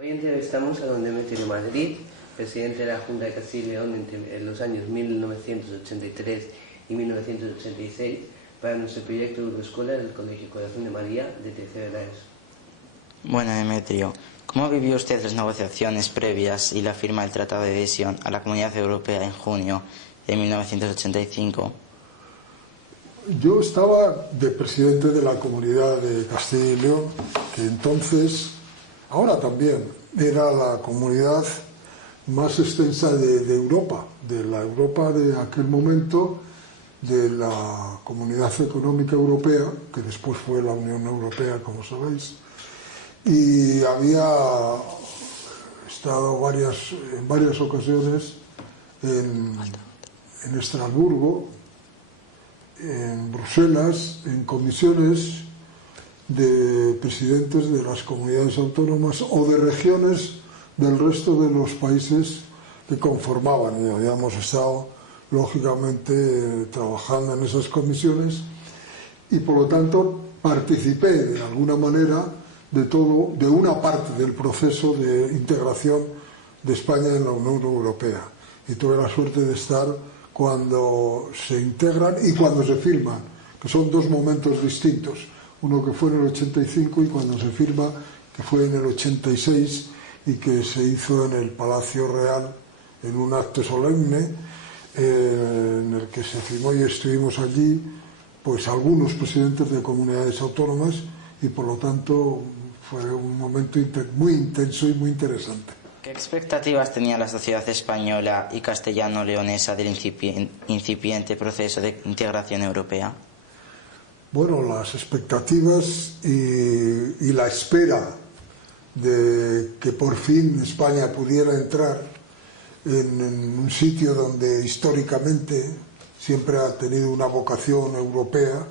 Hoy entrevistamos a don Demetrio Madrid, presidente de la Junta de Castilla y León entre los años 1983 y 1986, para nuestro proyecto Euroescuela del Colegio Corazón de María de tercera edad. Bueno, Demetrio, ¿cómo vivió usted las negociaciones previas y la firma del Tratado de Adhesión a la Comunidad Europea en junio de 1985? Yo estaba de presidente de la Comunidad de Castilla y León, que entonces, ahora también, era la comunidad más extensa de Europa, de la Europa de aquel momento, de la Comunidad Económica Europea, que después fue la Unión Europea, como sabéis, y había estado en varias ocasiones en Estrasburgo, en Bruselas, en comisiones de presidentes de las comunidades autónomas o de regiones del resto de los países que conformaban, y habíamos estado lógicamente trabajando en esas comisiones, y por lo tanto participé de alguna manera de una parte del proceso de integración de España en la Unión Europea, y tuve la suerte de estar cuando se integran y cuando se firman, que son dos momentos distintos, uno que fue en el 85 y cuando se firma, que fue en el 86 y que se hizo en el Palacio Real en un acto solemne en el que se firmó, y estuvimos allí pues algunos presidentes de comunidades autónomas, y por lo tanto fue un momento muy intenso y muy interesante. ¿Qué expectativas tenía la sociedad española y castellano-leonesa del incipiente proceso de integración europea? Bueno, las expectativas y la espera de que por fin España pudiera entrar en un sitio donde históricamente siempre ha tenido una vocación europea,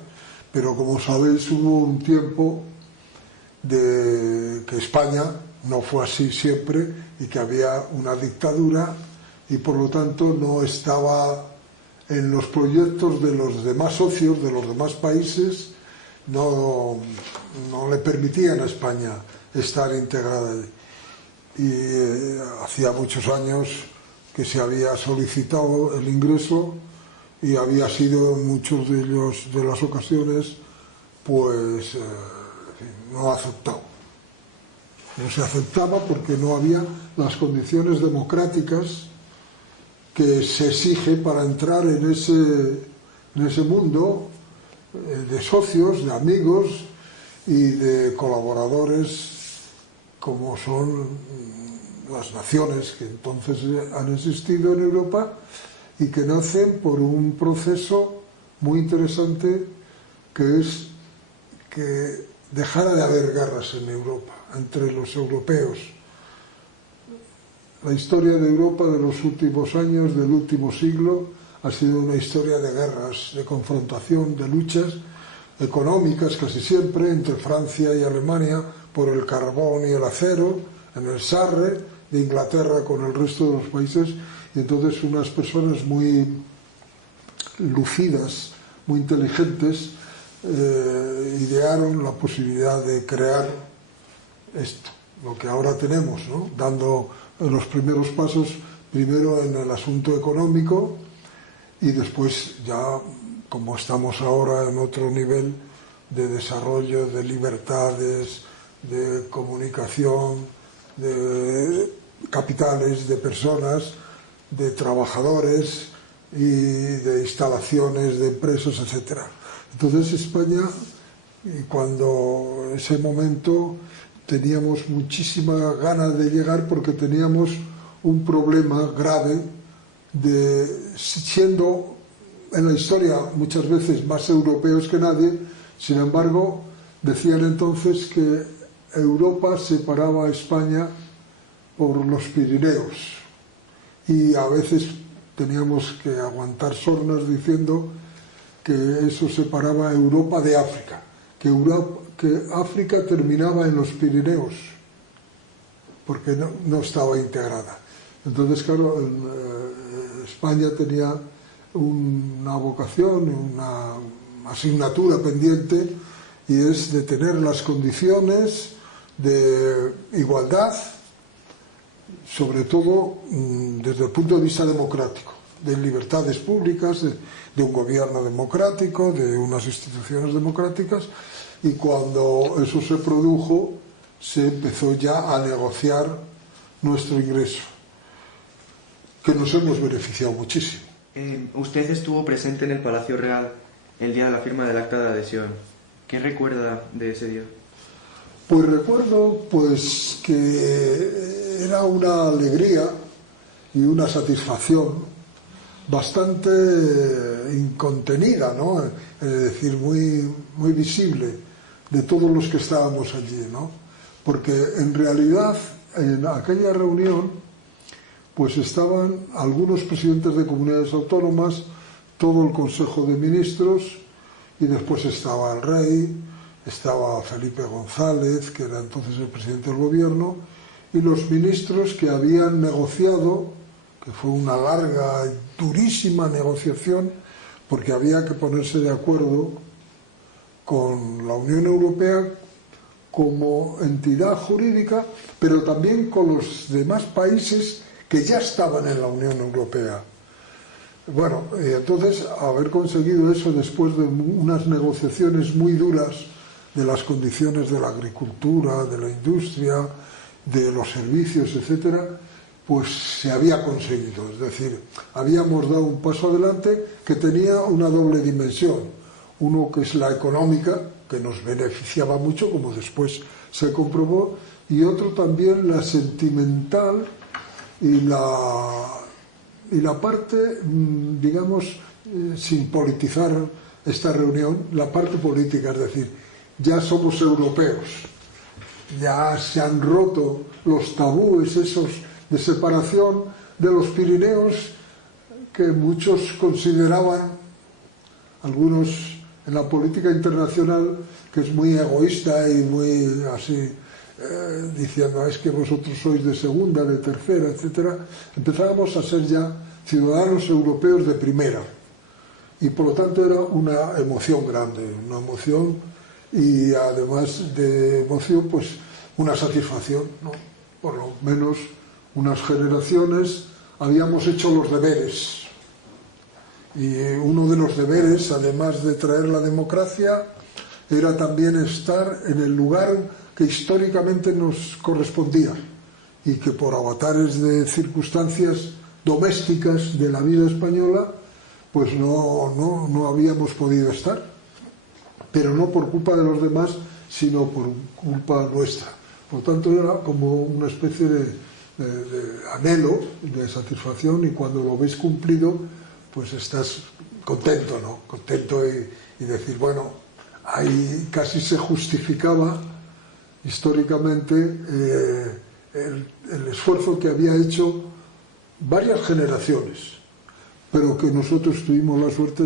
pero como sabéis hubo un tiempo de que España no fue así siempre y que había una dictadura, y por lo tanto no estaba en los proyectos de los demás socios, de los demás países, no le permitían a España estar integrada. Y hacía muchos años que se había solicitado el ingreso y había sido en muchos de las ocasiones pues no aceptado. No se aceptaba porque no había las condiciones democráticas que se exige para entrar en ese mundo de socios, de amigos y de colaboradores, como son las naciones que entonces han existido en Europa y que nacen por un proceso muy interesante, que es que dejara de haber guerras en Europa entre los europeos. La historia de Europa de los últimos años, del último siglo, ha sido una historia de guerras, de confrontación, de luchas económicas casi siempre entre Francia y Alemania por el carbón y el acero, en el Sarre, de Inglaterra con el resto de los países, y entonces unas personas muy lucidas, muy inteligentes, idearon la posibilidad de crear esto, lo que ahora tenemos, ¿no? Dando los primeros pasos, primero en el asunto económico, y después ya, como estamos ahora en otro nivel de desarrollo, de libertades, de comunicación, de capitales, de personas, de trabajadores y de instalaciones, de empresas, etc. Entonces España, cuando ese momento teníamos muchísima ganas de llegar, porque teníamos un problema grave de, siendo en la historia muchas veces más europeos que nadie, sin embargo decían entonces que Europa separaba a España por los Pirineos, y a veces teníamos que aguantar sornas diciendo que eso separaba a Europa de África, que África terminaba en los Pirineos, porque no estaba integrada. Entonces, claro, España tenía una vocación, una asignatura pendiente, y es de tener las condiciones de igualdad sobre todo desde el punto de vista democrático, de libertades públicas, de un gobierno democrático, de unas instituciones democráticas, y cuando eso se produjo se empezó ya a negociar nuestro ingreso, que nos hemos beneficiado muchísimo. Usted estuvo presente en el Palacio Real el día de la firma del acta de adhesión. ¿Qué recuerda de ese día? Pues recuerdo pues que era una alegría y una satisfacción bastante incontenida, ¿no? Es decir, muy visible de todos los que estábamos allí, ¿no? Porque en realidad en aquella reunión pues estaban algunos presidentes de comunidades autónomas, todo el Consejo de Ministros, y después estaba el rey, estaba Felipe González, que era entonces el presidente del gobierno, y los ministros que habían negociado, que fue una larga y durísima negociación, porque había que ponerse de acuerdo con la Unión Europea como entidad jurídica, pero también con los demás países que ya estaban en la Unión Europea. Bueno, entonces haber conseguido eso después de unas negociaciones muy duras de las condiciones de la agricultura, de la industria, de los servicios, etcétera, pues se había conseguido. Es decir, habíamos dado un paso adelante que tenía una doble dimensión. Uno que es la económica, que nos beneficiaba mucho, como después se comprobó, y otro también la sentimental y la parte, digamos, sin politizar esta reunión, la parte política, es decir, ya somos europeos, ya se han roto los tabúes esos de separación de los Pirineos que muchos consideraban, algunos en la política internacional, que es muy egoísta y muy así, diciendo es que vosotros sois de segunda, de tercera, etcétera. Empezábamos a ser ya ciudadanos europeos de primera, y por lo tanto era una emoción grande, una emoción, y además de emoción pues una satisfacción, ¿no? Por lo menos unas generaciones habíamos hecho los deberes, y uno de los deberes, además de traer la democracia, era también estar en el lugar que históricamente nos correspondía y que por avatares de circunstancias domésticas de la vida española pues no habíamos podido estar, pero no por culpa de los demás, sino por culpa nuestra. Por lo tanto era como una especie de anhelo, de satisfacción, y cuando lo ves cumplido pues estás contento, ¿no? Contento y decir, bueno, ahí casi se justificaba históricamente el esfuerzo que había hecho varias generaciones, pero que nosotros tuvimos la suerte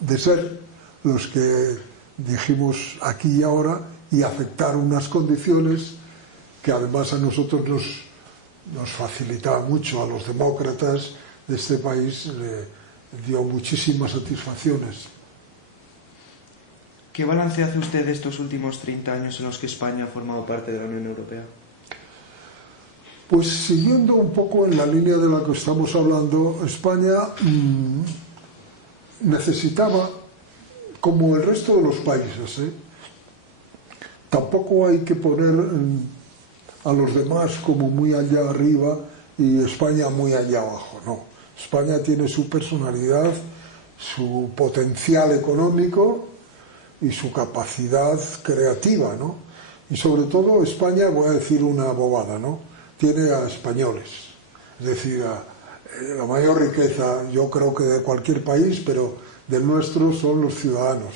de ser los que dijimos aquí y ahora, y aceptar unas condiciones que además a nosotros nos facilitaba mucho, a los demócratas de este país le dio muchísimas satisfacciones. ¿Qué balance hace usted de estos últimos 30 años en los que España ha formado parte de la Unión Europea? Pues siguiendo un poco en la línea de la que estamos hablando, España necesitaba, como el resto de los países, tampoco hay que poner a los demás como muy allá arriba y España muy allá abajo, no. España tiene su personalidad, su potencial económico y su capacidad creativa, ¿no? Y sobre todo España, voy a decir una bobada, ¿no? Tiene a españoles, es decir, la mayor riqueza, yo creo que de cualquier país, pero del nuestro son los ciudadanos.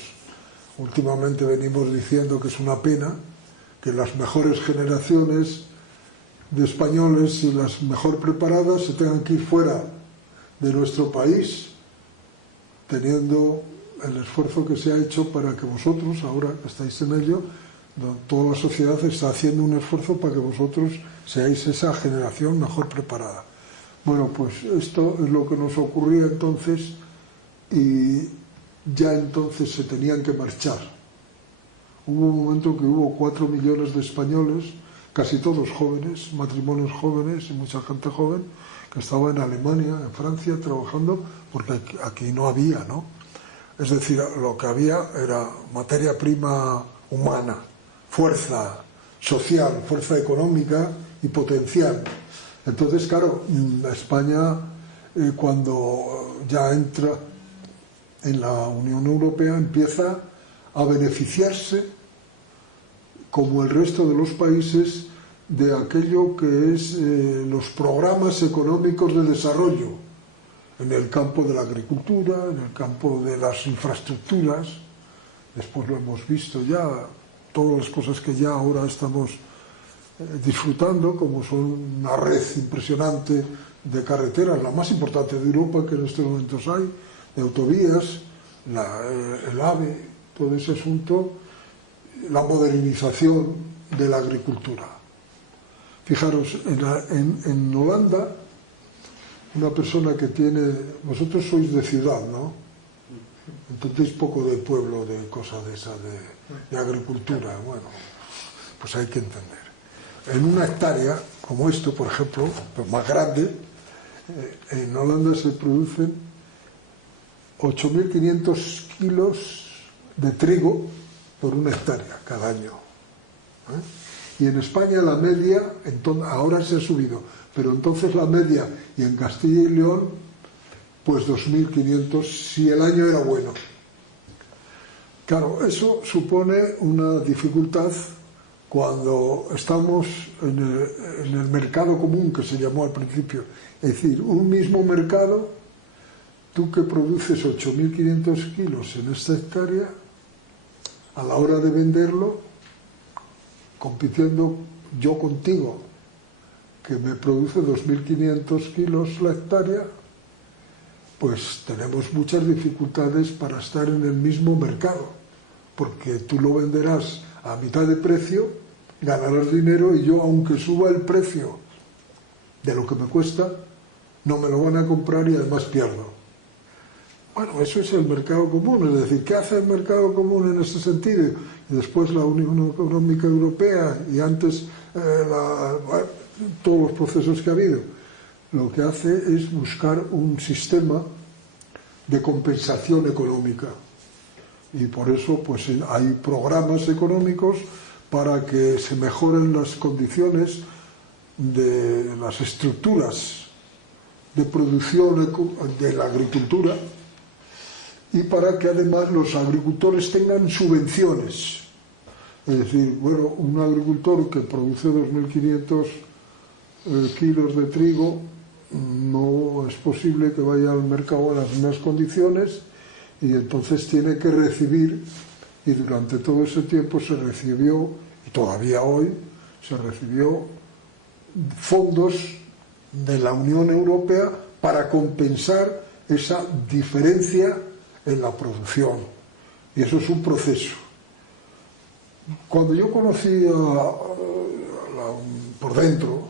Últimamente venimos diciendo que es una pena que las mejores generaciones de españoles y las mejor preparadas se tengan que ir fuera de nuestro país, teniendo el esfuerzo que se ha hecho para que vosotros, ahora que estáis en ello, toda la sociedad está haciendo un esfuerzo para que vosotros seáis esa generación mejor preparada. Bueno, pues esto es lo que nos ocurría entonces, y ya entonces se tenían que marchar. Hubo un momento que hubo 4 millones de españoles casi todos jóvenes, matrimonios jóvenes y mucha gente joven que estaba en Alemania, en Francia, trabajando, porque aquí no había, ¿no? Es decir, lo que había era materia prima humana, fuerza social, fuerza económica y potencial. Entonces, claro, España, cuando ya entra en la Unión Europea, empieza a beneficiarse, como el resto de los países, de aquello que es los programas económicos de desarrollo en el campo de la agricultura, en el campo de las infraestructuras. Después lo hemos visto ya, todas las cosas que ya ahora estamos disfrutando, como son una red impresionante de carreteras, la más importante de Europa que en estos momentos hay, de autovías, el AVE, todo ese asunto, la modernización de la agricultura. Fijaros, en Holanda, una persona que tiene... Vosotros sois de ciudad, ¿no? Entonces poco de pueblo, de cosas de esa, de agricultura. Bueno, pues hay que entender. En una hectárea, como esto, por ejemplo, pues más grande, en Holanda se producen 8.500 kilos de trigo por una hectárea cada año. Y en España la media, ahora se ha subido, pero entonces la media, y en Castilla y León, pues 2.500 si el año era bueno. Claro, eso supone una dificultad cuando estamos en el mercado común, que se llamó al principio. Es decir, un mismo mercado, tú que produces 8.500 kilos en esta hectárea, a la hora de venderlo, compitiendo yo contigo, que me produce 2.500 kilos la hectárea, pues tenemos muchas dificultades para estar en el mismo mercado, porque tú lo venderás a mitad de precio, ganarás dinero, y yo, aunque suba el precio de lo que me cuesta, no me lo van a comprar y además pierdo. Bueno, eso es el mercado común. Es decir, ¿qué hace el mercado común en este sentido? Y después la Unión Económica Europea, y antes todos los procesos que ha habido, lo que hace es buscar un sistema de compensación económica. Y por eso pues hay programas económicos para que se mejoren las condiciones de las estructuras de producción de la agricultura, y para que además los agricultores tengan subvenciones. Es decir, bueno, un agricultor que produce 2.500 kilos de trigo, no es posible que vaya al mercado en las mismas condiciones, y entonces tiene que recibir, y durante todo ese tiempo se recibió, y todavía hoy se recibió, fondos de la Unión Europea para compensar esa diferencia en la producción. Y eso es un proceso. Cuando yo conocí por dentro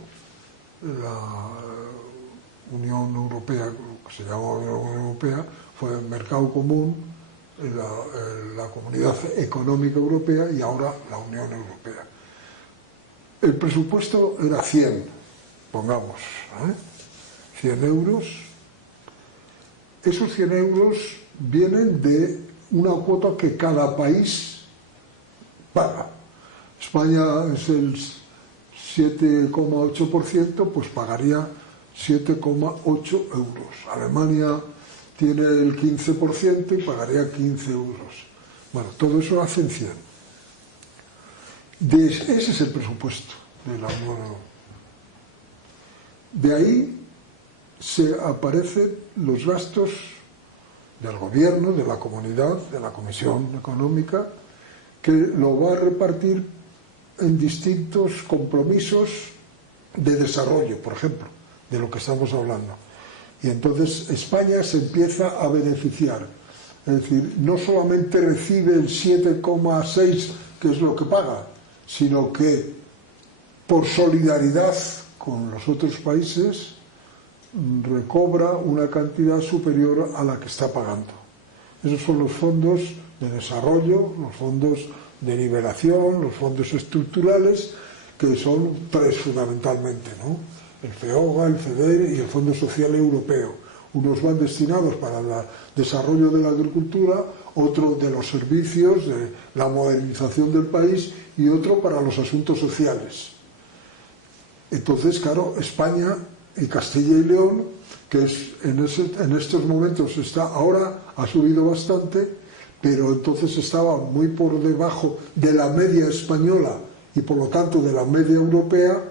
la Unión Europea, lo que se llama Unión Europea, fue el mercado común, la Comunidad Económica Europea y ahora la Unión Europea. El presupuesto era 100, pongamos, 100 euros. Esos 100 euros vienen de una cuota que cada país paga. España es el 7,8%, pues pagaría 7,8 euros. Alemania tiene el 15% y pagaría 15 euros. Bueno, todo eso hacen 100. Ese es el presupuesto de la Unión Europea. De ahí se aparecen los gastos del gobierno, de la comunidad, de la Comisión Económica, que lo va a repartir en distintos compromisos de desarrollo, por ejemplo, de lo que estamos hablando. Y entonces España se empieza a beneficiar. Es decir, no solamente recibe el 7,6, que es lo que paga, sino que por solidaridad con los otros países recobra una cantidad superior a la que está pagando. Esos son los fondos de desarrollo, los fondos de nivelación, los fondos estructurales, que son tres fundamentalmente, ¿no? El FEOGA, el FEDER y el Fondo Social Europeo. Unos van destinados para el desarrollo de la agricultura, otro de los servicios, de la modernización del país, y otro para los asuntos sociales. Entonces, claro, España y Castilla y León, que en estos momentos ahora ha subido bastante, pero entonces estaba muy por debajo de la media española y por lo tanto de la media europea.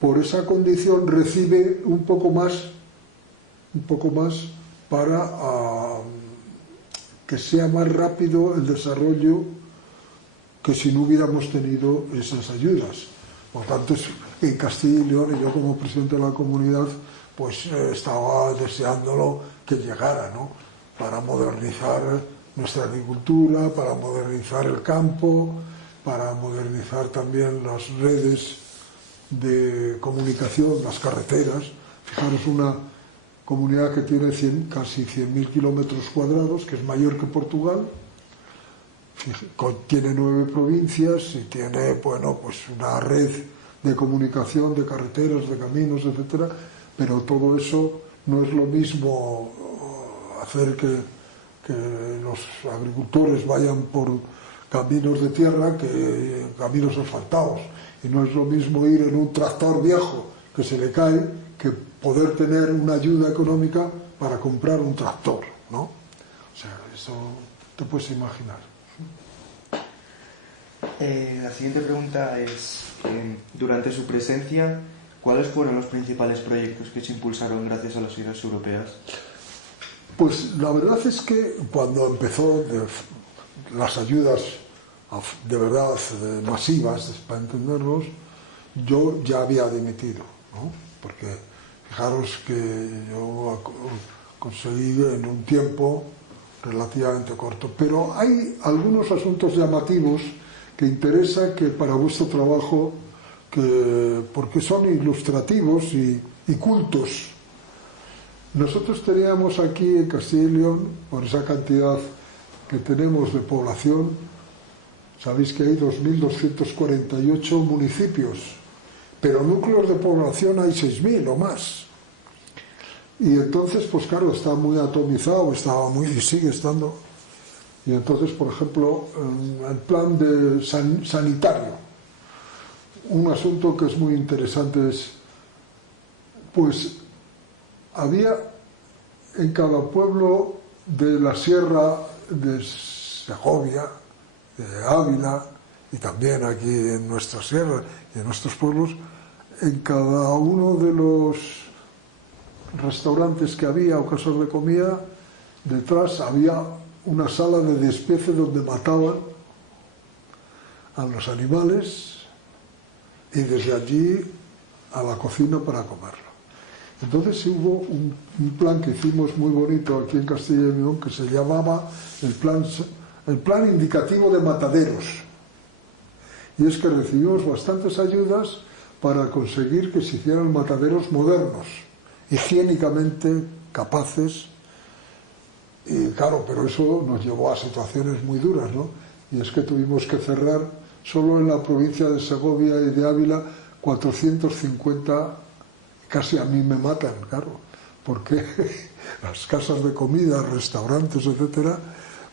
Por esa condición recibe un poco más para que sea más rápido el desarrollo que si no hubiéramos tenido esas ayudas. Por tanto, en Castilla y León, y yo como presidente de la comunidad, pues estaba deseándolo que llegara, ¿no? Para modernizar nuestra agricultura, para modernizar el campo, para modernizar también las redes de comunicación, las carreteras. Fijaros, una comunidad que tiene casi 100.000 kilómetros cuadrados, que es mayor que Portugal, tiene 9 provincias y tiene, bueno, pues una red de comunicación, de carreteras, de caminos, etcétera, pero todo eso no es lo mismo hacer que los agricultores vayan por caminos de tierra que caminos asfaltados, y no es lo mismo ir en un tractor viejo que se le cae que poder tener una ayuda económica para comprar un tractor, ¿no? O sea, eso te puedes imaginar. La siguiente pregunta es, durante su presencia, ¿cuáles fueron los principales proyectos que se impulsaron gracias a las ayudas europeas? Pues la verdad es que cuando empezó las ayudas de verdad masivas, para entendernos, yo ya había dimitido, ¿no? Porque fijaros que yo conseguí en un tiempo relativamente corto. Pero hay algunos asuntos llamativos que interesa que para vuestro trabajo, porque son ilustrativos y cultos. Nosotros teníamos aquí en Castilla y León, por esa cantidad que tenemos de población, sabéis que hay 2.248 municipios, pero núcleos de población hay 6.000 o más. Y entonces, pues claro, está muy atomizado, y sigue estando. Y entonces, por ejemplo, el plan de sanitario, un asunto que es muy interesante es, pues, había en cada pueblo de la sierra de Segovia, de Ávila, y también aquí en nuestra sierra y en nuestros pueblos, en cada uno de los restaurantes que había o casas de comida, detrás había una sala de despiece donde mataban a los animales y desde allí a la cocina para comerlo. Entonces hubo un plan que hicimos muy bonito aquí en Castilla y León que se llamaba el plan indicativo de mataderos. Y es que recibimos bastantes ayudas para conseguir que se hicieran mataderos modernos, higiénicamente capaces. Y claro, pero eso nos llevó a situaciones muy duras, ¿no? Y es que tuvimos que cerrar solo en la provincia de Segovia y de Ávila 450, casi a mí me matan, claro, porque las casas de comida, restaurantes, etcétera,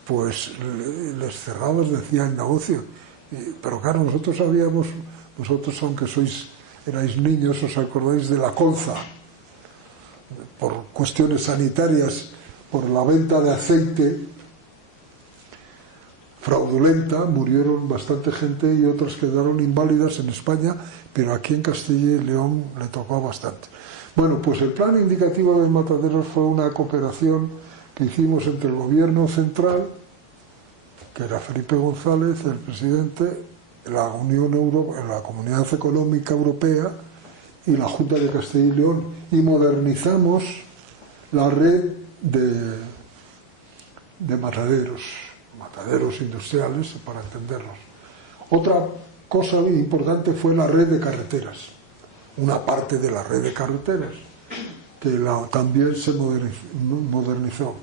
pues les cerrabas, decía el negocio. Pero claro, nosotros aunque erais niños, os acordáis de la colza, por cuestiones sanitarias, por la venta de aceite fraudulenta, murieron bastante gente y otras quedaron inválidas en España, pero aquí en Castilla y León le tocó bastante. Bueno, pues el plan indicativo de mataderos fue una cooperación que hicimos entre el gobierno central, que era Felipe González, el presidente, la Unión Europea, la Comunidad Económica Europea y la Junta de Castilla y León, y modernizamos la red de mataderos industriales, para entenderlos. Otra cosa importante fue la red de carreteras, una parte de la red de carreteras, que también se modernizó.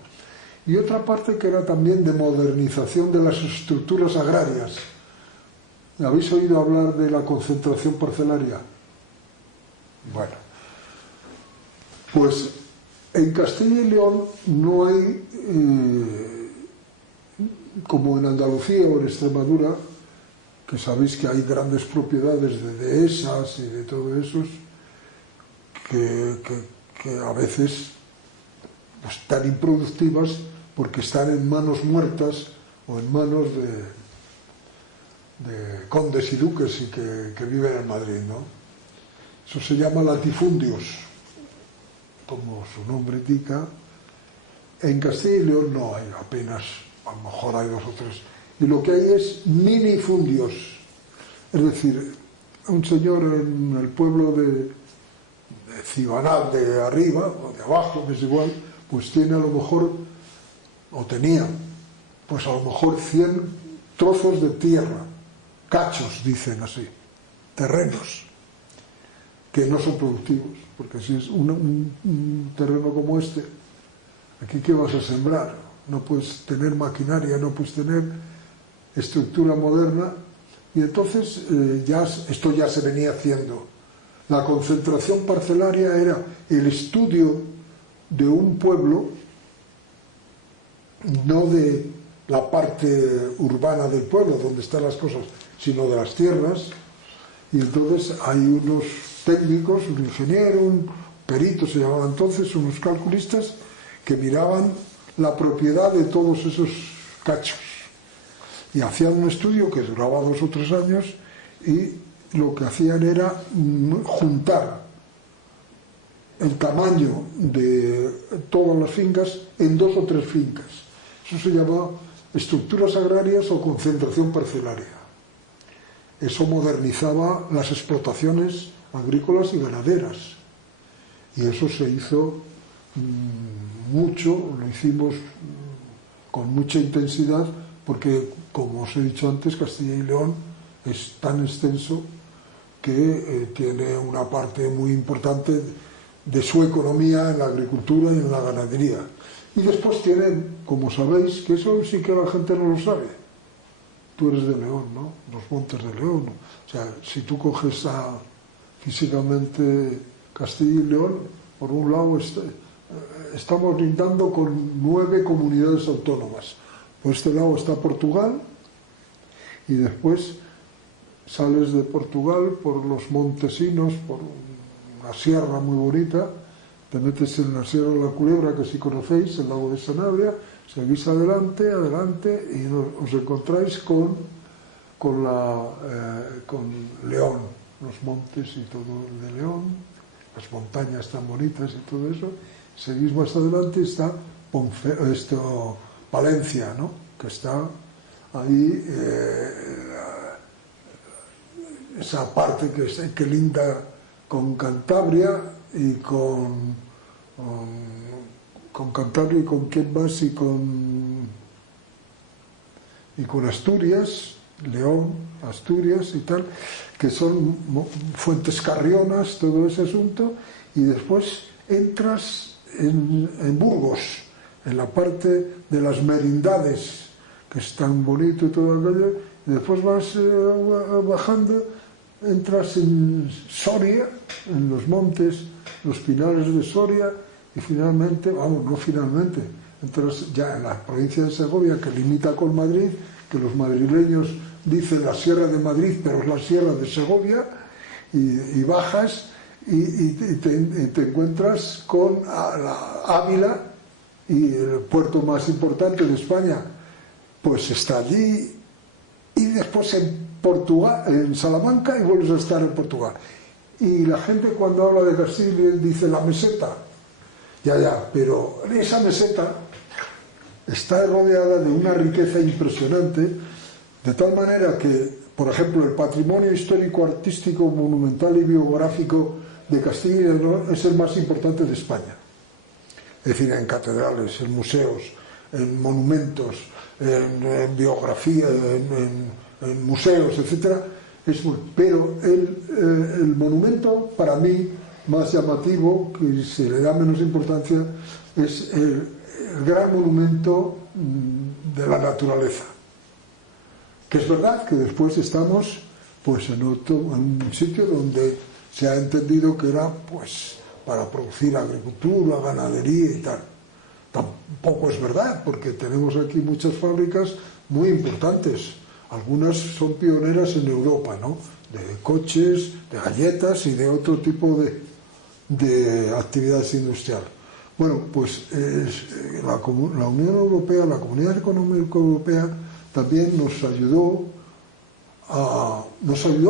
Y otra parte que era también de modernización de las estructuras agrarias. ¿Habéis oído hablar de la concentración parcelaria? Bueno, pues en Castilla y León no hay, como en Andalucía o en Extremadura, que sabéis que hay grandes propiedades de dehesas y de todo eso, que a veces pues, están improductivas porque están en manos muertas o en manos de condes y duques y que viven en Madrid, ¿no? Eso se llama latifundios, como su nombre indica. En Castilla y León no hay apenas, a lo mejor hay 2 o 3, y lo que hay es minifundios, es decir, un señor en el pueblo de Cibanal de arriba o de abajo, que es igual, pues tiene a lo mejor, o tenía, pues a lo mejor 100 trozos de tierra, cachos, dicen así, terrenos, que no son productivos, porque si es un terreno como este, aquí ¿qué vas a sembrar? No puedes tener maquinaria, no puedes tener estructura moderna, y entonces esto ya se venía haciendo. La concentración parcelaria era el estudio de un pueblo, no de la parte urbana del pueblo, donde están las cosas, sino de las tierras, y entonces hay unos técnicos, un ingeniero, un perito se llamaba entonces, unos calculistas, que miraban la propiedad de todos esos cachos, y hacían un estudio que duraba 2 o 3 años, y lo que hacían era juntar el tamaño de todas las fincas en 2 o 3 fincas. Eso se llama estructuras agrarias o concentración parcelaria. Eso modernizaba las explotaciones agrícolas y ganaderas, y eso se hizo mucho, lo hicimos con mucha intensidad, porque, como os he dicho antes, Castilla y León es tan extenso que tiene una parte muy importante de su economía en la agricultura y en la ganadería. Y después tiene, como sabéis, que eso sí que la gente no lo sabe. Tú eres de León, ¿no? Los montes de León, ¿no? O sea, si tú coges físicamente Castilla y León, por un lado estamos lindando con 9 comunidades autónomas. Por este lado está Portugal, y después sales de Portugal por los Montesinos, por una sierra muy bonita, te metes en la Sierra de la Culebra, que si conocéis, el lago de Sanabria, seguís adelante, y os encontráis con León, los montes y todo el de León, las montañas tan bonitas y todo eso. Seguís más adelante y está Palencia, ¿no? Que está ahí, esa parte que linda con Cantabria y con Cantabria y con quién más, y con Asturias, León, Asturias y tal, que son Fuentes Carrionas, todo ese asunto, y después entras en Burgos, en la parte de las merindades, que es tan bonito y todo aquello, y después vas bajando, entras en Soria, en los montes, los pinares de Soria, y finalmente, no finalmente, entras ya en la provincia de Segovia, que limita con Madrid, que los madrileños dicen la Sierra de Madrid, pero es la Sierra de Segovia, y bajas y te encuentras con Ávila, y el puerto más importante de España pues está allí, y después en Portugal, en Salamanca, y vuelves a estar en Portugal. Y la gente, cuando habla de Castilla, dice la meseta, pero esa meseta está rodeada de una riqueza impresionante, de tal manera que, por ejemplo, el patrimonio histórico, artístico, monumental y biográfico de Castilla y León es el más importante de España. Es decir, en catedrales, en museos, en monumentos, en biografía, en museos, etc. Pero el monumento, para mí, más llamativo, que se le da menos importancia, es el gran monumento de la naturaleza. Que es verdad que después estamos pues en un sitio donde se ha entendido que era pues para producir agricultura, ganadería y tal. Tampoco es verdad, porque tenemos aquí muchas fábricas muy importantes. Algunas son pioneras en Europa, ¿no? De coches, de galletas y de otro tipo de actividades industriales. Bueno, pues la Unión Europea, la Comunidad Económica Europea, también nos ayudó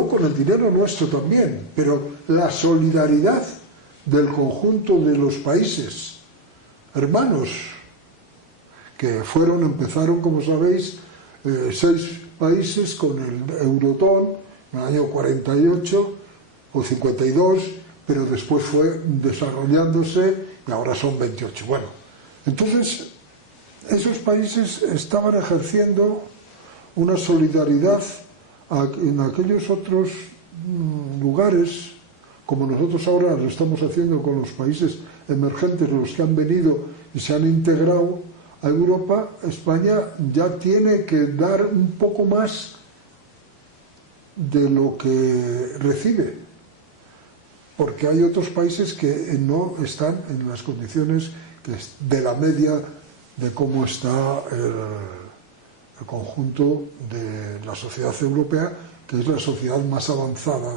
con el dinero nuestro también, pero la solidaridad del conjunto de los países hermanos, que empezaron, como sabéis, 6 países con el Eurotón en el año 48 o 52, pero después fue desarrollándose y ahora son 28. Bueno, entonces esos países estaban ejerciendo una solidaridad en aquellos otros lugares, como nosotros ahora lo estamos haciendo con los países emergentes, los que han venido y se han integrado a Europa. España ya tiene que dar un poco más de lo que recibe, porque hay otros países que no están en las condiciones de la media de cómo está el conjunto de la sociedad europea, que es la sociedad más avanzada,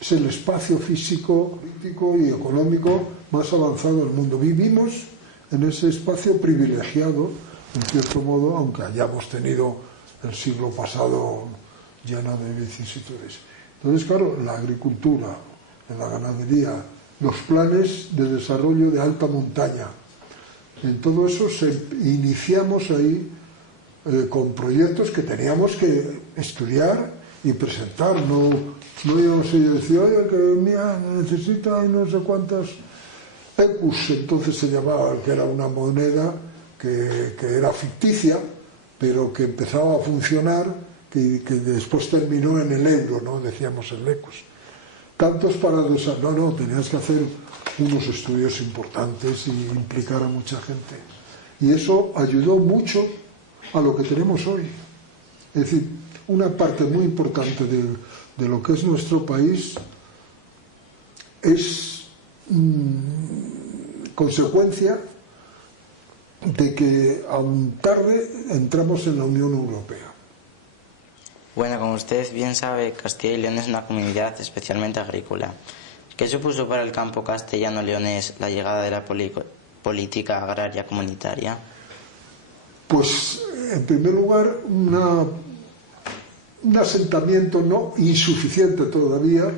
es el espacio físico, político y económico más avanzado del mundo. Vivimos en ese espacio privilegiado, en cierto modo, aunque hayamos tenido el siglo pasado lleno de vicisitudes. Entonces, claro, la agricultura, la ganadería, los planes de desarrollo de alta montaña, en todo eso iniciamos ahí con proyectos que teníamos que estudiar y presentar. No íbamos a decir, oye, que mira, necesita no sé cuántas ecus, entonces se llamaba, que era una moneda que era ficticia, pero que empezaba a funcionar, que después terminó en el euro, ¿no? Decíamos el ecus. Tantos para no, tenías que hacer unos estudios importantes y implicar a mucha gente. Y eso ayudó mucho a lo que tenemos hoy. Es decir, una parte muy importante de lo que es nuestro país es consecuencia de que aún tarde entramos en la Unión Europea. Bueno, como usted bien sabe, Castilla y León es una comunidad especialmente agrícola. ¿Qué supuso para el campo castellano-leonés la llegada de la política agraria comunitaria? Pues, en primer lugar, un asentamiento no insuficiente todavía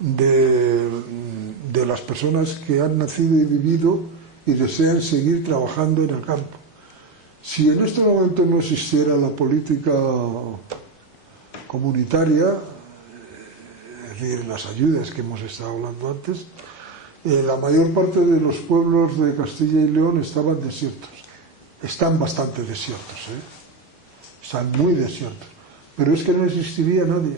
de las personas que han nacido y vivido y desean seguir trabajando en el campo. Si en este momento no existiera la política comunitaria, es decir, las ayudas que hemos estado hablando antes, la mayor parte de los pueblos de Castilla y León estaban desiertos. Están bastante desiertos, están muy desiertos. Pero es que no existiría nadie.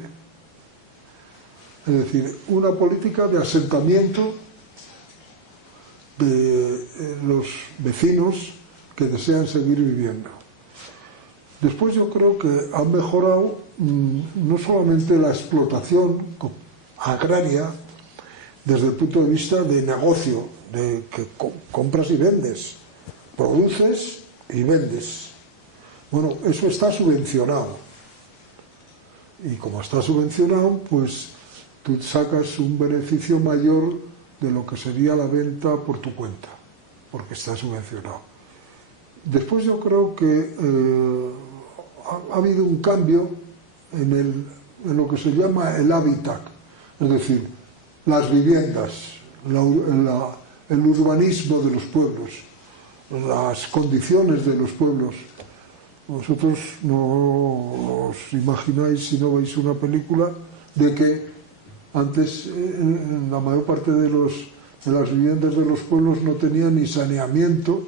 Es decir, una política de asentamiento de los vecinos que desean seguir viviendo. Después yo creo que han mejorado no solamente la explotación agraria desde el punto de vista de negocio, de que compras y vendes, produces y vendes. Bueno, eso está subvencionado. Y como está subvencionado, pues tú sacas un beneficio mayor de lo que sería la venta por tu cuenta, porque está subvencionado. Después yo creo que ha habido un cambio en lo que se llama el hábitat, es decir, las viviendas, el urbanismo de los pueblos, las condiciones de los pueblos. Vosotros no os imagináis, si no veis una película, de que antes en la mayor parte de las viviendas de los pueblos no tenían ni saneamiento,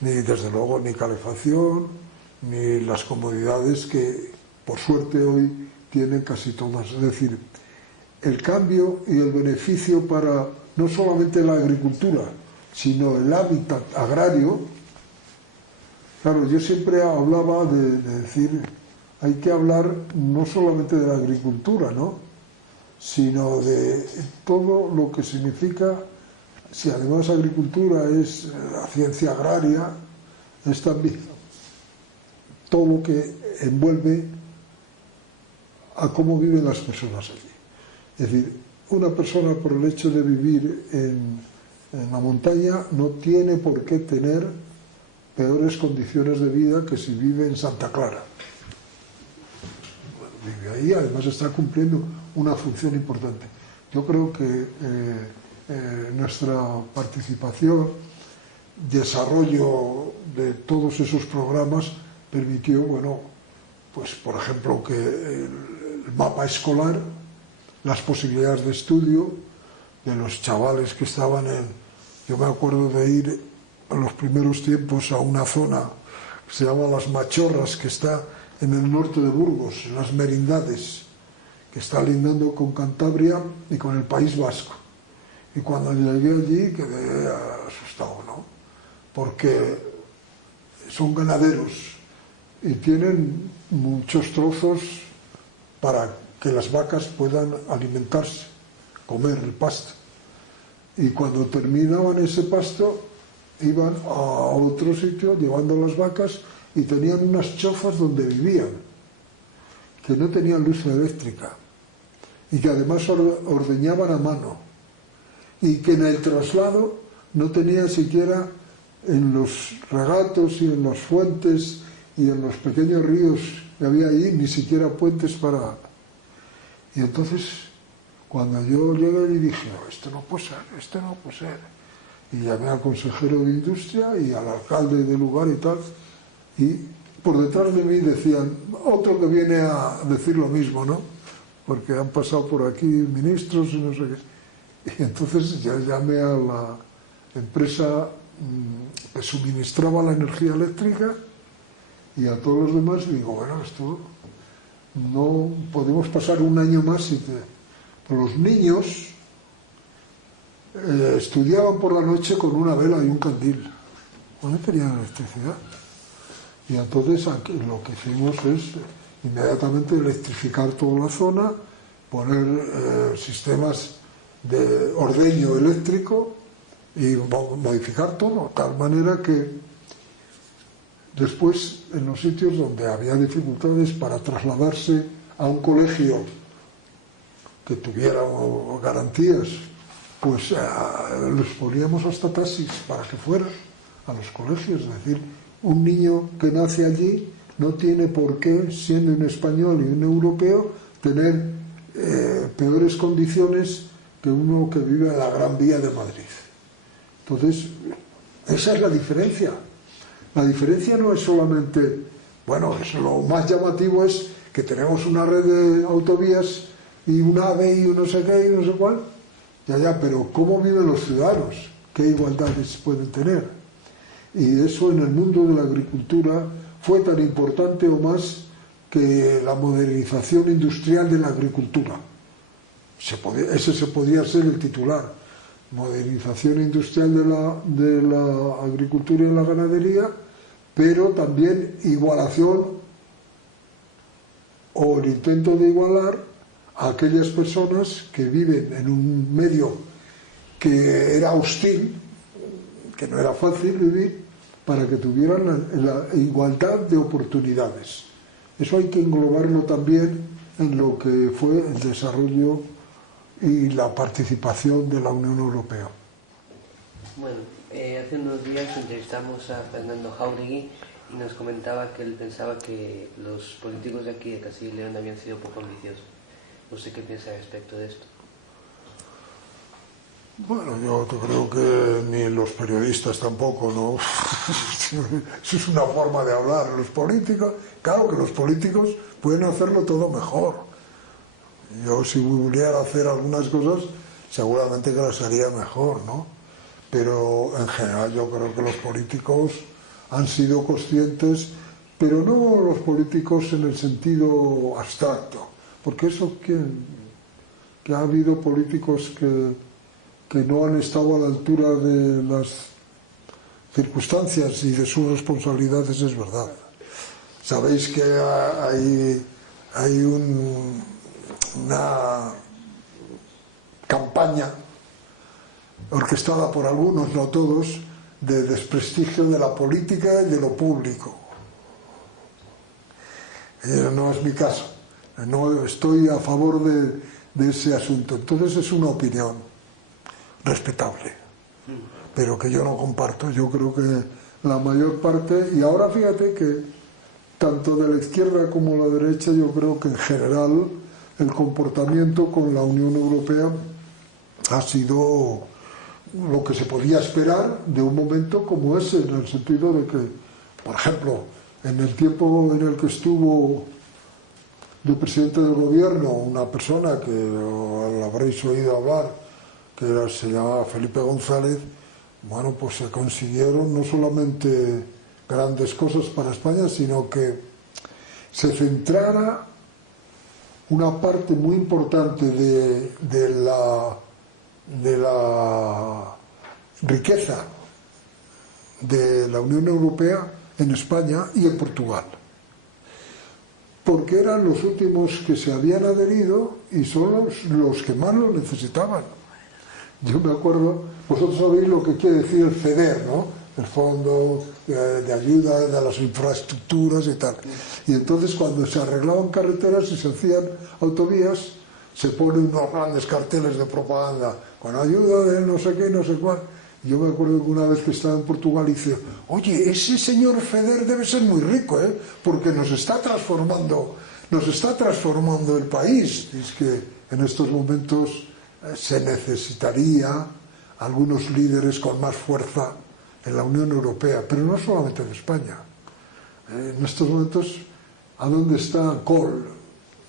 ni desde luego ni calefacción, ni las comodidades que por suerte hoy tienen casi todas. Es decir, el cambio y el beneficio para no solamente la agricultura, sino el hábitat agrario. Claro, yo siempre hablaba de decir, hay que hablar no solamente de la agricultura, ¿no?, sino de todo lo que significa, si además agricultura es la ciencia agraria, es también todo lo que envuelve a cómo viven las personas allí. Es decir, una persona por el hecho de vivir en la montaña no tiene por qué tener peores condiciones de vida que si vive en Santa Clara. Bueno, vive ahí, además está cumpliendo una función importante. Yo creo que nuestra participación, desarrollo de todos esos programas permitió, bueno, pues por ejemplo que el mapa escolar, las posibilidades de estudio de los chavales que estaban yo me acuerdo de ir en los primeros tiempos a una zona que se llama Las Machorras, que está en el norte de Burgos, en las Merindades, que está lindando con Cantabria y con el País Vasco. Y cuando llegué allí quedé asustado, ¿no?, porque son ganaderos y tienen muchos trozos para que las vacas puedan alimentarse, comer el pasto. Y cuando terminaban ese pasto, iban a otro sitio llevando las vacas y tenían unas chozas donde vivían, que no tenían luz eléctrica y que además ordeñaban a mano, y que en el traslado no tenían siquiera, en los regatos y en las fuentes y en los pequeños ríos que había ahí, ni siquiera puentes para... Y entonces, cuando yo llegué y dije, no, esto no puede ser, y llamé al consejero de Industria y al alcalde del lugar y tal, y por detrás de mí decían, otro que viene a decir lo mismo, ¿no?, porque han pasado por aquí ministros y no sé qué. Y entonces ya llamé a la empresa que suministraba la energía eléctrica y a todos los demás, y digo, bueno, esto no podemos pasar un año más sin que... Pero los niños estudiaban por la noche con una vela y un candil, no tenían electricidad. Y entonces aquí lo que hicimos es inmediatamente electrificar toda la zona, poner sistemas de ordeño eléctrico y modificar todo, de tal manera que después, en los sitios donde había dificultades para trasladarse a un colegio que tuviera garantías, pues les poníamos hasta taxis para que fueran a los colegios. Es decir, un niño que nace allí no tiene por qué, siendo un español y un europeo, tener peores condiciones que uno que vive en la Gran Vía de Madrid. Entonces, esa es la diferencia. La diferencia no es solamente, bueno, lo más llamativo es que tenemos una red de autovías y un AVE y un no sé qué y no sé cuál, ya, pero ¿cómo viven los ciudadanos? ¿Qué igualdades pueden tener? Y eso en el mundo de la agricultura fue tan importante o más que la modernización industrial de la agricultura. Ese podría ser el titular: modernización industrial de la agricultura y la ganadería, pero también igualación o el intento de igualar a aquellas personas que viven en un medio que era hostil, que no era fácil vivir, para que tuvieran la igualdad de oportunidades. Eso hay que englobarlo también en lo que fue el desarrollo y la participación de la Unión Europea. Bueno, hace unos días entrevistamos a Fernando Jáuregui y nos comentaba que él pensaba que los políticos de aquí de Castilla y León habían sido poco ambiciosos. ¿Usted qué piensa respecto de esto? Bueno, yo creo que ni los periodistas tampoco, ¿no? Eso es una forma de hablar. Los políticos, claro que los políticos pueden hacerlo todo mejor. Yo, si pudiera hacer algunas cosas, seguramente que las haría mejor, ¿no? Pero en general yo creo que los políticos han sido conscientes, pero no los políticos en el sentido abstracto, porque eso que ha habido políticos que no han estado a la altura de las circunstancias y de sus responsabilidades, es verdad. Sabéis que hay una campaña orquestada por algunos, no todos, de desprestigio de la política y de lo público. No es mi caso, no estoy a favor de ese asunto. Entonces es una opinión respetable, pero que yo no comparto. Yo creo que la mayor parte, y ahora fíjate que tanto de la izquierda como la derecha, yo creo que en general el comportamiento con la Unión Europea ha sido lo que se podía esperar de un momento como ese, en el sentido de que, por ejemplo, en el tiempo en el que estuvo de presidente del gobierno una persona que la habréis oído hablar, que se llamaba Felipe González, bueno, pues se consiguieron no solamente grandes cosas para España, sino que se centrara una parte muy importante de la riqueza de la Unión Europea en España y en Portugal, porque eran los últimos que se habían adherido y son los que más lo necesitaban. Yo me acuerdo, vosotros sabéis lo que quiere decir el FEDER, ¿no? El Fondo de Ayuda de las Infraestructuras y tal. Y entonces cuando se arreglaban carreteras y se hacían autovías, se ponen unos grandes carteles de propaganda con ayuda de no sé qué, no sé cuál. Yo me acuerdo que una vez que estaba en Portugal dice, oye, ese señor FEDER debe ser muy rico, porque nos está transformando el país. Y es que en estos momentos se necesitaría algunos líderes con más fuerza en la Unión Europea, pero no solamente de España. En estos momentos, ¿a dónde está Kohl?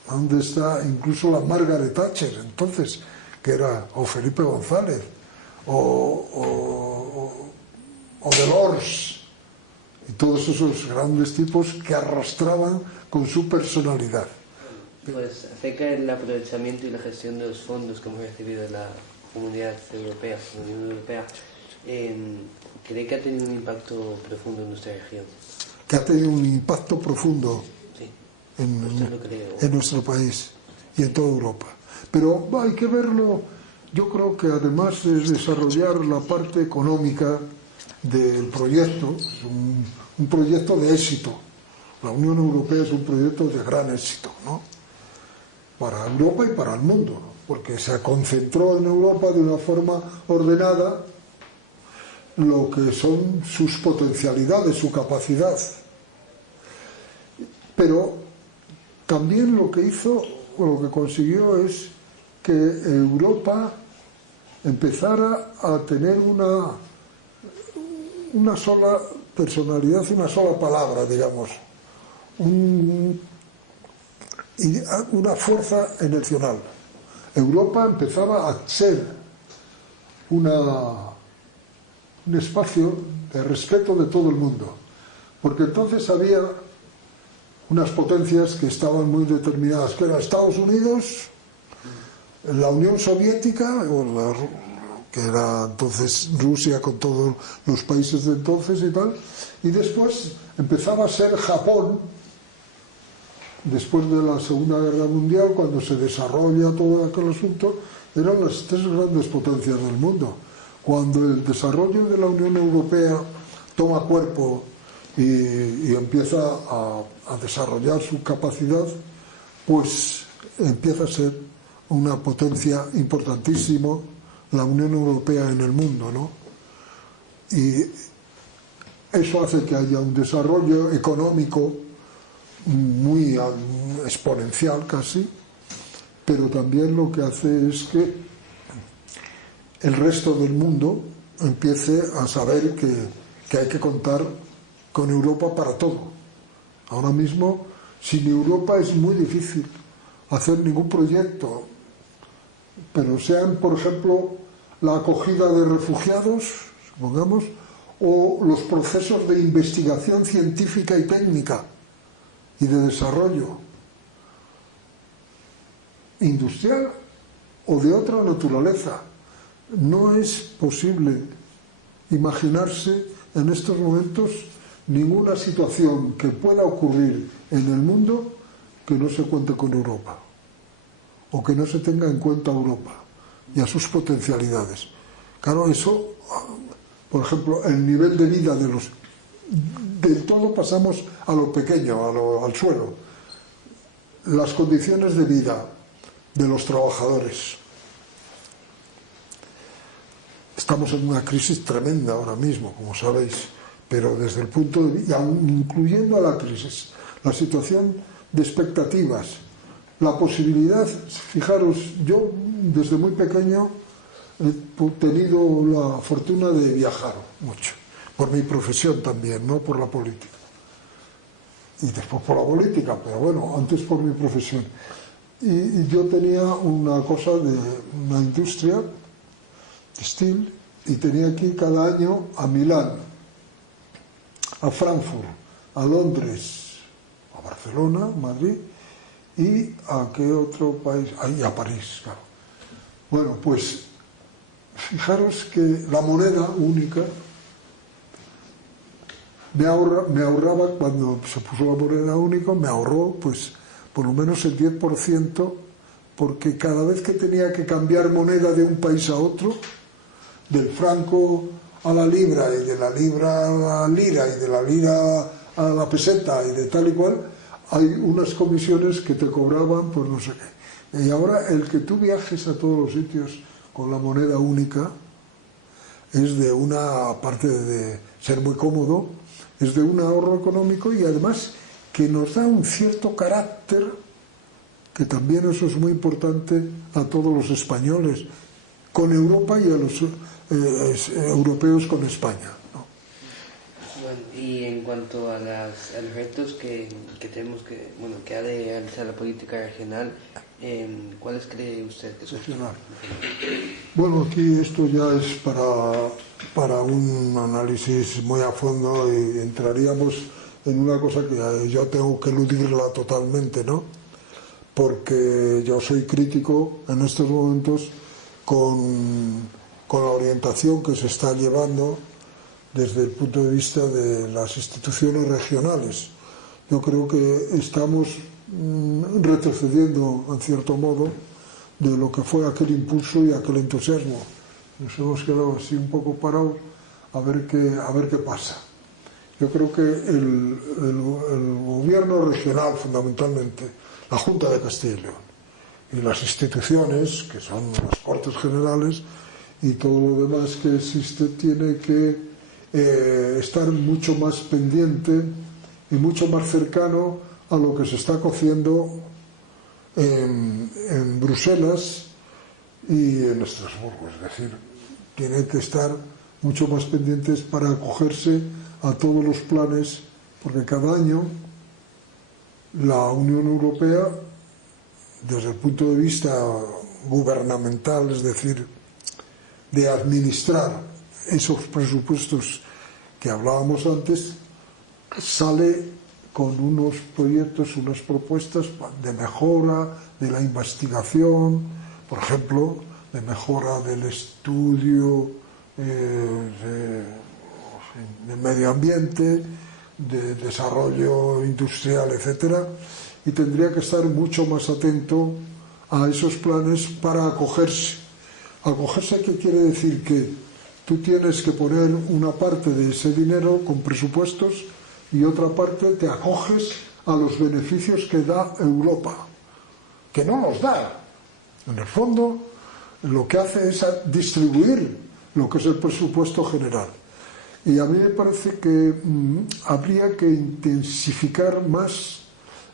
¿A dónde está incluso la Margaret Thatcher entonces, que era, o Felipe González, o Delors, y todos esos grandes tipos que arrastraban con su personalidad? Pues acerca del aprovechamiento y la gestión de los fondos que hemos recibido de la Comunidad Europea, la Unión Europea, ¿cree que ha tenido un impacto profundo en nuestra región? Que ha tenido un impacto profundo, sí, en nuestro país y en toda Europa. Pero hay que verlo, yo creo que además de desarrollar la parte económica del proyecto, es un proyecto de éxito. La Unión Europea es un proyecto de gran éxito, ¿no? Para Europa y para el mundo, porque se concentró en Europa de una forma ordenada lo que son sus potencialidades, su capacidad. Pero también lo que hizo, o lo que consiguió, es que Europa empezara a tener una sola personalidad, una sola palabra, digamos, una fuerza nacional. Europa empezaba a ser un espacio de respeto de todo el mundo, porque entonces había unas potencias que estaban muy determinadas, que eran Estados Unidos, la Unión Soviética, que era entonces Rusia con todos los países de entonces y tal, y después empezaba a ser Japón, después de la Segunda Guerra Mundial, cuando se desarrolla todo aquel asunto, eran las tres grandes potencias del mundo. Cuando el desarrollo de la Unión Europea toma cuerpo y empieza a desarrollar su capacidad, pues empieza a ser una potencia importantísima la Unión Europea en el mundo, ¿no? Y eso hace que haya un desarrollo económico muy exponencial casi, pero también lo que hace es que el resto del mundo empiece a saber que hay que contar con Europa para todo. Ahora mismo, sin Europa es muy difícil hacer ningún proyecto, pero sean, por ejemplo, la acogida de refugiados, supongamos, o los procesos de investigación científica y técnica y de desarrollo industrial o de otra naturaleza. No es posible imaginarse en estos momentos ninguna situación que pueda ocurrir en el mundo que no se cuente con Europa, o que no se tenga en cuenta Europa y a sus potencialidades. Claro, eso, por ejemplo, el nivel de vida del todo pasamos a lo pequeño, al suelo. Las condiciones de vida de los trabajadores. Estamos en una crisis tremenda ahora mismo, como sabéis, pero desde el punto de vista, incluyendo a la crisis, la situación de expectativas, la posibilidad, fijaros, yo desde muy pequeño he tenido la fortuna de viajar mucho, por mi profesión también, no por la política. Y después por la política, pero bueno, antes por mi profesión. Y yo tenía una cosa de una industria textil y tenía que ir cada año a Milán, a Frankfurt, a Londres, a Barcelona, Madrid y a qué otro país, ahí a París, claro. Bueno, pues fijaros que la moneda única me ahorraba, cuando se puso la moneda única, me ahorró pues por lo menos el 10%, porque cada vez que tenía que cambiar moneda de un país a otro, del franco a la libra y de la libra a la lira y de la lira a la peseta y de tal y cual, hay unas comisiones que te cobraban por no sé qué. Y ahora el que tú viajes a todos los sitios con la moneda única es de una, aparte de ser muy cómodo, es de un ahorro económico y además que nos da un cierto carácter, que también eso es muy importante a todos los españoles con Europa y a los europeos con España, ¿no? Bueno, y en cuanto a los retos que tenemos que ha de realizar la política regional, ¿cuáles cree usted que son? Bueno, aquí esto ya es para un análisis muy a fondo y entraríamos en una cosa que yo tengo que eludirla totalmente, ¿no? Porque yo soy crítico en estos momentos con la orientación que se está llevando desde el punto de vista de las instituciones regionales. Yo creo que estamos retrocediendo, en cierto modo, de lo que fue aquel impulso y aquel entusiasmo. Nos hemos quedado así un poco parados a ver qué pasa. Yo creo que el gobierno regional, fundamentalmente, la Junta de Castilla y León, y las instituciones, que son las Cortes Generales, y todo lo demás que existe, tiene que estar mucho más pendiente y mucho más cercano a lo que se está cociendo en Bruselas y en Estrasburgo. Es decir, tiene que estar mucho más pendientes para acogerse a todos los planes, porque cada año la Unión Europea, desde el punto de vista gubernamental, es decir, de administrar esos presupuestos que hablábamos antes, sale con unos proyectos, unas propuestas de mejora de la investigación, por ejemplo, de mejora del estudio de medio ambiente, de desarrollo industrial, etcétera, y tendría que estar mucho más atento a esos planes para acogerse. Acogerse, ¿qué quiere decir? Que tú tienes que poner una parte de ese dinero con presupuestos y otra parte te acoges a los beneficios que da Europa, que no los da. En el fondo, lo que hace es distribuir lo que es el presupuesto general. Y a mí me parece que habría que intensificar más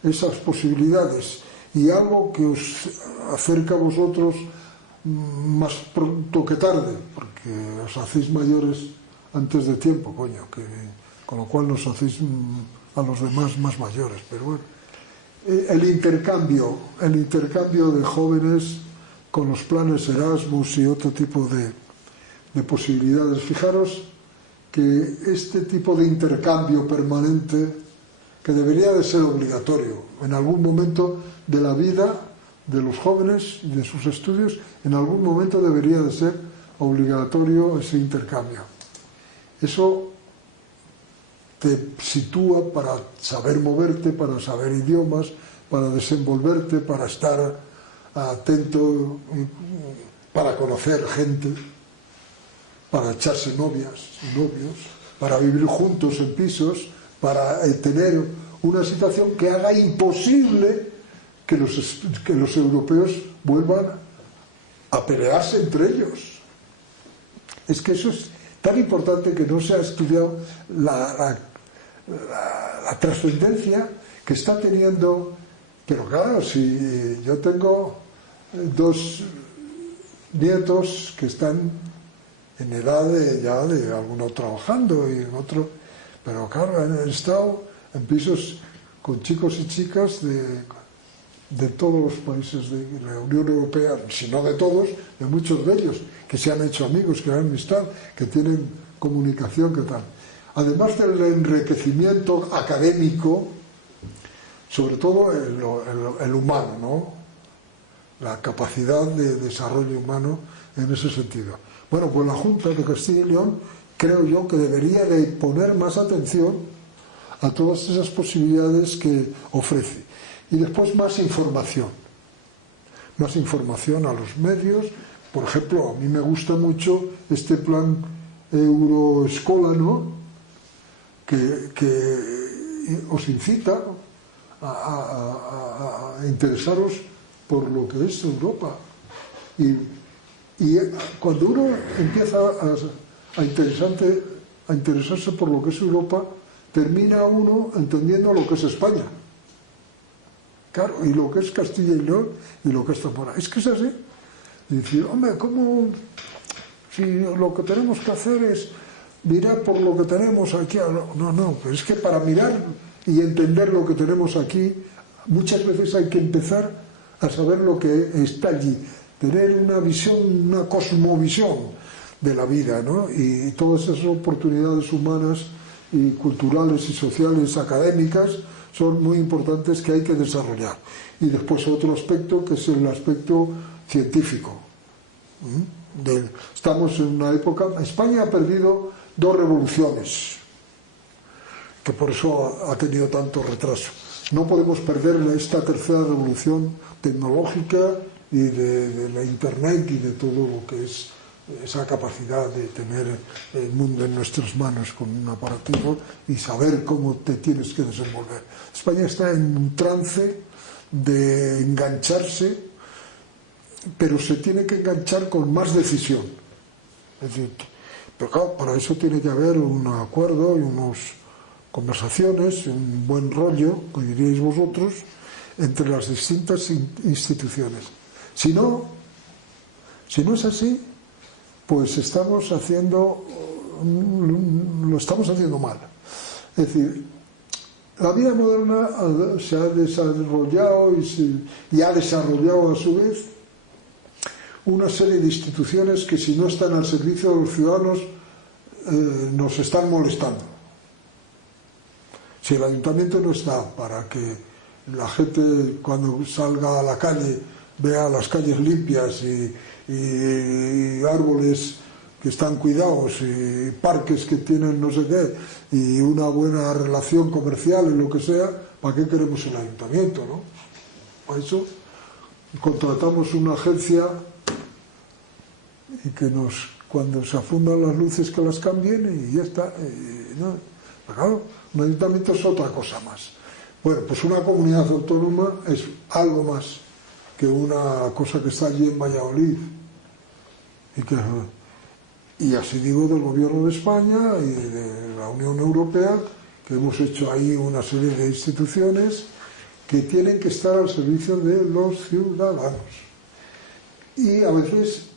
esas posibilidades, y algo que os acerca a vosotros más pronto que tarde, porque os hacéis mayores antes de tiempo, coño, con lo cual nos hacéis a los demás más mayores. Pero bueno, el intercambio de jóvenes con los planes Erasmus y otro tipo de posibilidades. Fijaros que este tipo de intercambio permanente, que debería de ser obligatorio en algún momento de la vida de los jóvenes y de sus estudios, en algún momento debería de ser obligatorio ese intercambio. Eso te sitúa para saber moverte, para saber idiomas, para desenvolverte, para estar atento, para conocer gente, para echarse novias y novios, para vivir juntos en pisos, para tener una situación que haga imposible que los europeos vuelvan a pelearse entre ellos. Es que eso es tan importante que no se ha estudiado la trascendencia que está teniendo. Pero claro, si yo tengo 2 nietos que están en edad ya de alguno trabajando y en otro, pero claro, han estado en pisos con chicos y chicas de todos los países de la Unión Europea, si no de todos, de muchos de ellos, que se han hecho amigos, que han amistad, que tienen comunicación, que tal. Además del enriquecimiento académico, sobre todo el humano, ¿no? La capacidad de desarrollo humano en ese sentido. Bueno, pues la Junta de Castilla y León creo yo que debería de poner más atención a todas esas posibilidades que ofrece. Y después más información a los medios. Por ejemplo, a mí me gusta mucho este plan Euroescola, ¿no? que os incita a interesaros por lo que es Europa. Y cuando uno empieza a interesarse por lo que es Europa, termina uno entendiendo lo que es España. Claro, y lo que es Castilla y León y lo que es Zamora. Es que es así. Y decir, hombre, ¿cómo? Si lo que tenemos que hacer es mirar por lo que tenemos aquí. No, pero es que para mirar y entender lo que tenemos aquí, muchas veces hay que empezar a saber lo que está allí. Tener una visión, una cosmovisión de la vida, ¿no? Y todas esas oportunidades humanas y culturales y sociales, académicas, son muy importantes que hay que desarrollar. Y después otro aspecto que es el aspecto científico. Estamos en una época... España ha perdido 2 revoluciones, que por eso ha tenido tanto retraso. No podemos perder esta tercera revolución tecnológica y de la Internet y de todo lo que es esa capacidad de tener el mundo en nuestras manos con un aparativo y saber cómo te tienes que desenvolver. España está en un trance de engancharse, pero se tiene que enganchar con más decisión. Es decir, pero claro, para eso tiene que haber un acuerdo y unas conversaciones, un buen rollo, que diríais vosotros, entre las distintas instituciones. Si no es así, pues lo estamos haciendo mal. Es decir, la vida moderna se ha desarrollado y ha desarrollado a su vez una serie de instituciones que, si no están al servicio de los ciudadanos, nos están molestando. Si el ayuntamiento no está para que la gente, cuando salga a la calle, vea las calles limpias y árboles que están cuidados y parques que tienen no sé qué y una buena relación comercial y lo que sea, ¿para qué queremos el ayuntamiento, no? Para eso contratamos una agencia y que cuando se afundan las luces, que las cambien y ya está. ¿No? Claro, un ayuntamiento es otra cosa más. Bueno, pues una comunidad autónoma es algo más que una cosa que está allí en Valladolid. Y así digo del gobierno de España y de la Unión Europea, que hemos hecho ahí una serie de instituciones que tienen que estar al servicio de los ciudadanos. Y a veces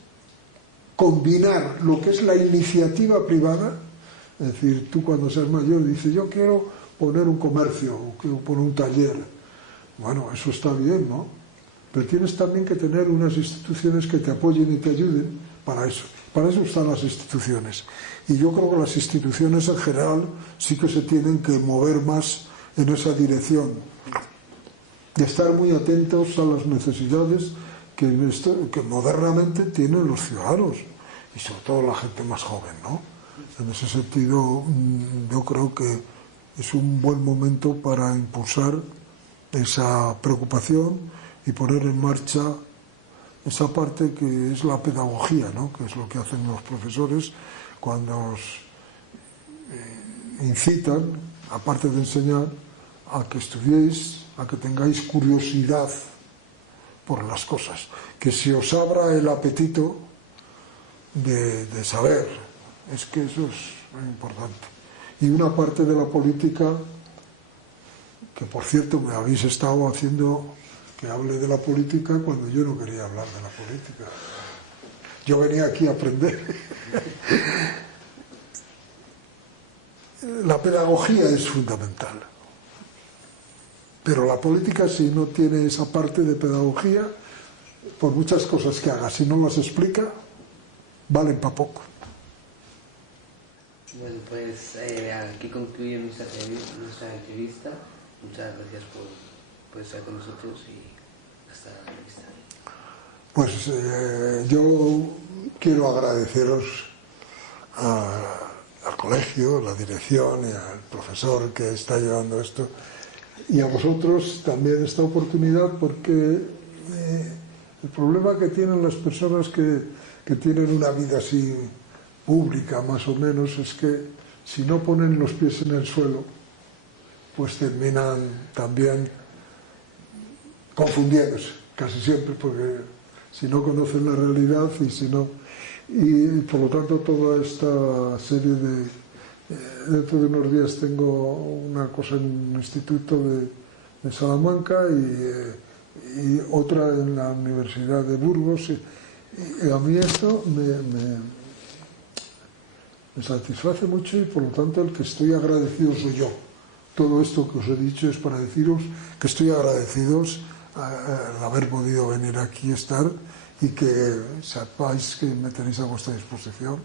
combinar lo que es la iniciativa privada, es decir, tú cuando seas mayor dices, yo quiero poner un comercio, o quiero poner un taller. Bueno, eso está bien, ¿no? Pero tienes también que tener unas instituciones que te apoyen y te ayuden para eso. Para eso están las instituciones. Y yo creo que las instituciones en general sí que se tienen que mover más en esa dirección. De estar muy atentos a las necesidades que modernamente tienen los ciudadanos. Y sobre todo la gente más joven, ¿no? En ese sentido, yo creo que es un buen momento para impulsar esa preocupación y poner en marcha esa parte que es la pedagogía, ¿no? Que es lo que hacen los profesores cuando os incitan, aparte de enseñar, a que estudiéis, a que tengáis curiosidad por las cosas, que se os abra el apetito de saber. Es que eso es muy importante. Y una parte de la política, que por cierto me habéis estado haciendo que hable de la política cuando yo no quería hablar de la política. Yo venía aquí a aprender. La pedagogía es fundamental, pero la política, si no tiene esa parte de pedagogía, por muchas cosas que haga, si no las explica, valen para poco. Bueno, pues aquí concluye nuestra entrevista. Muchas gracias por estar con nosotros y hasta la entrevista. Pues yo quiero agradeceros al colegio, la dirección y al profesor que está llevando esto, y a vosotros también esta oportunidad, porque el problema que tienen las personas que tienen una vida así pública más o menos es que si no ponen los pies en el suelo, pues terminan también confundiéndose casi siempre, porque si no conocen la realidad y por lo tanto toda esta serie de dentro de unos días tengo una cosa en un instituto de Salamanca y otra en la Universidad de Burgos, y a mí esto me satisface mucho, y por lo tanto el que estoy agradecido soy yo. Todo esto que os he dicho es para deciros que estoy agradecidos al haber podido venir aquí a estar, y que sepáis que me tenéis a vuestra disposición